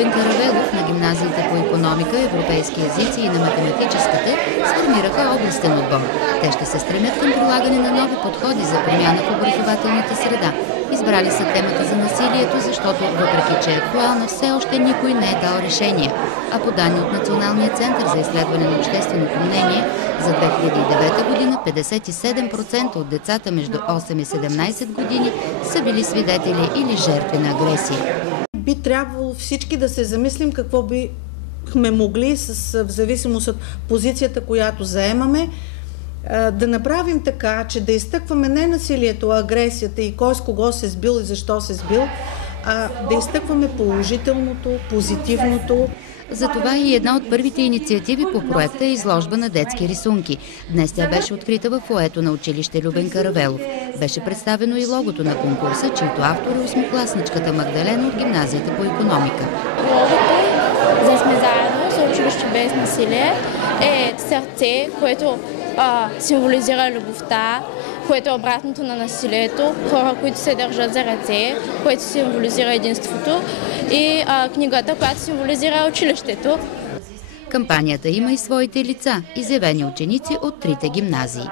Любен Каравелов на гимназиите по икономика, европейски езици и на математическата сформираха областен отбор. Те ще се стремят към прилагане на нови подходи за промяна в образователната среда. Избрали са темата за насилието, защото, въпреки че е актуална, все още никой не е дал решение. А по данни от Националния център за изследване на общественото мнение, за 2009 година 57% от децата между 8 и 17 години са били свидетели или жертви на агресия. Би трябвало всички да се замислим какво бихме могли, в зависимост от позицията, която заемаме, да направим така, че да изтъкваме не насилието, а агресията и кой с кого се сбил и защо се сбил, а да изтъкваме положителното, позитивното. Затова и една от първите инициативи по проекта е изложба на детски рисунки. Днес тя беше открита в фоайето на училище Любен Каравелов. Беше представено и логото на конкурса, чийто автор е осмокласничката Магдалена от гимназията по икономика. Логото за "Сме заедно" за училище без насилие е сърце, което символизира любовта, което е обратното на насилието, хора, които се държат за ръце, което символизира единството, и книгата, която символизира училището. Кампанията има и своите лица, изявени ученици от трите гимназии.